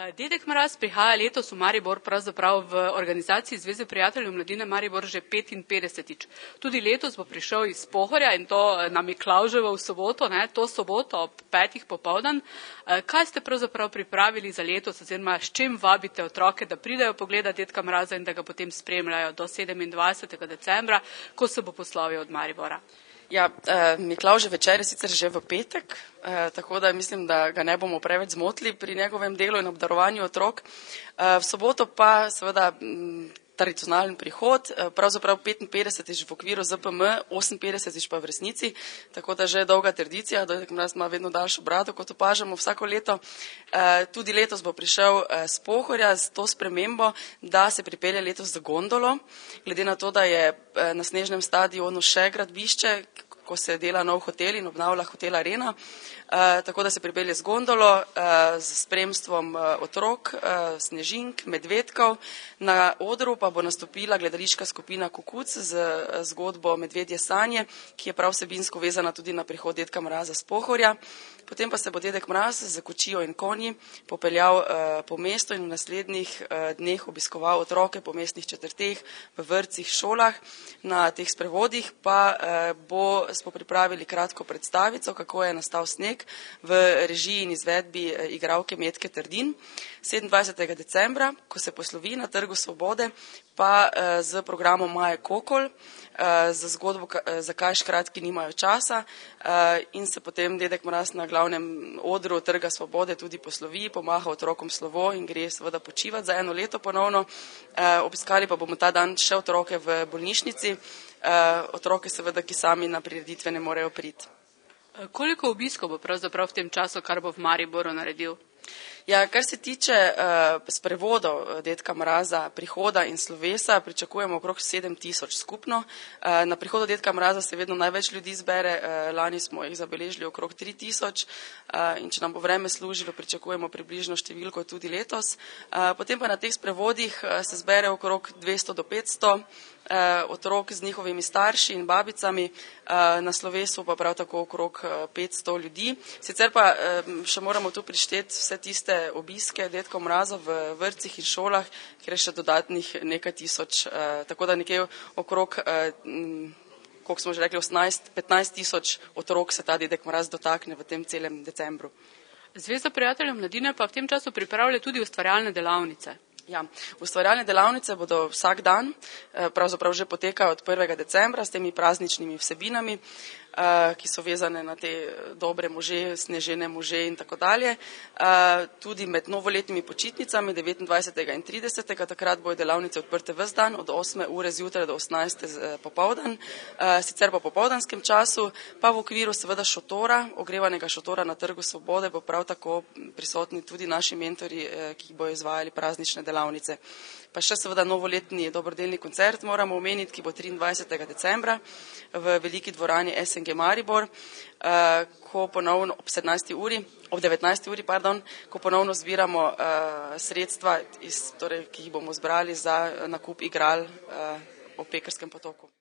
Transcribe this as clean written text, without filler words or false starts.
Dedek Mraz prihaja letos v Maribor, pravzaprav v organizaciji Zveze prijateljev mladine Maribor že 55. Tudi letos bo prišel iz Pohorja in to na Miklavževo v soboto, to soboto ob 5. popoldan. Kaj ste pravzaprav pripravili za letos oziroma s čim vabite otroke, da pridejo pogledat Dedka Mraza in da ga potem spremljajo do 27. decembra, ko se bo poslovil od Maribora? Ja, Miklavžev večer je sicer že v petek, tako da mislim, da ga ne bomo preveč zmotili pri njegovem delu in obdarovanju otrok. V soboto pa seveda tradicionalen prihod, pravzaprav 55. v okviru ZPM, 58. pa v resnici, tako da že dolga tradicija, Dedek Mraz ima vedno daljšo brado, kot opažamo vsako leto. Tudi letos bo prišel z Pohorja s to spremembo, da se pripelje letos z gondolo, glede na to, da je na snežnem stadionu še gradbišče, ko se dela nov hotel in obnavlja hotel Arena, tako da se pripelje z gondolo, z spremstvom otrok, snežink, medvedkov. Na odru pa bo nastopila gledališka skupina Kukuc z zgodbo Medvedje sanje, ki je prav vsebinsko vezana tudi na prihod Dedka Mraza z Pohorja. Potem pa se bo Dedek Mraz z kočijo in konji popeljal po mestu in v naslednjih dneh obiskoval otroke po mestnih četrteh, v vrtcih, šolah. Na teh sprevodih pa smo pripravili kratko predstavico, kako je nastal sneg v režiji in izvedbi igralke Metke Trdin. 27. decembra, ko se poslovi na Trgu Svobode, pa z programom Maje Kokol, za zgodbo Zakaj škratki nimajo časa, in se potem Dedek Mraz na glavnem odru Trga Svobode tudi poslovi, pomaha otrokom slovo in gre seveda počivati za eno leto ponovno. Obiskali pa bomo ta dan še otroke v bolnišnici, otroke seveda, ki sami na prireditve ne morejo priti. Koliko obiskov bo pravzaprav v tem času, kar bo v Mariboru naredil? Ja, kar se tiče sprevodov Dedka Mraza, prihoda in slovesa, pričakujemo okrog 7.000 skupno. Na prihodu Dedka Mraza se vedno največ ljudi zbere, lani smo jih zabeležili okrog 3.000 in če nam bo vreme služilo, pričakujemo približno številko tudi letos. Potem pa na teh sprevodih se zbere okrog 200 do 500 otrok z njihovimi starši in babicami, na slovesu pa prav tako okrog 500 ljudi. Sicer pa še moramo tu prišteti vse tiste obiske Dedka Mraza v vrtcih in šolah, kjer je še dodatnih nekaj tisoč, tako da nekje okrog, koliko smo že rekli, 15.000 otrok se ta Dedek Mraz dotakne v tem celem decembru. Zveza prijateljev mladine pa v tem času pripravlja tudi ustvarjalne delavnice. Ja, ustvarjalne delavnice bodo vsak dan, pravzaprav že potekajo od 1. decembra s temi prazničnimi vsebinami, ki so vezane na te dobre može, snežene može in tako dalje. Tudi med novoletnimi počitnicami 29. in 30. takrat bojo delavnice odprte ves dan od 8. ure zjutraj do 18. popoldan. Sicer po popoldanskem času pa v okviru seveda šotora, ogrevanega šotora na Trgu Svobode, bo prav tako prisotni tudi naši mentori, ki bojo izvajali praznične delavnice. Pa še seveda novoletni dobrodelni koncert moramo omeniti, ki bo 23. decembra v veliki dvorani SNG Maribor, ko ponovno ob 19. uri, ko ponovno zbiramo sredstva, ki jih bomo zbrali za nakup igral ob Pekerskem potoku.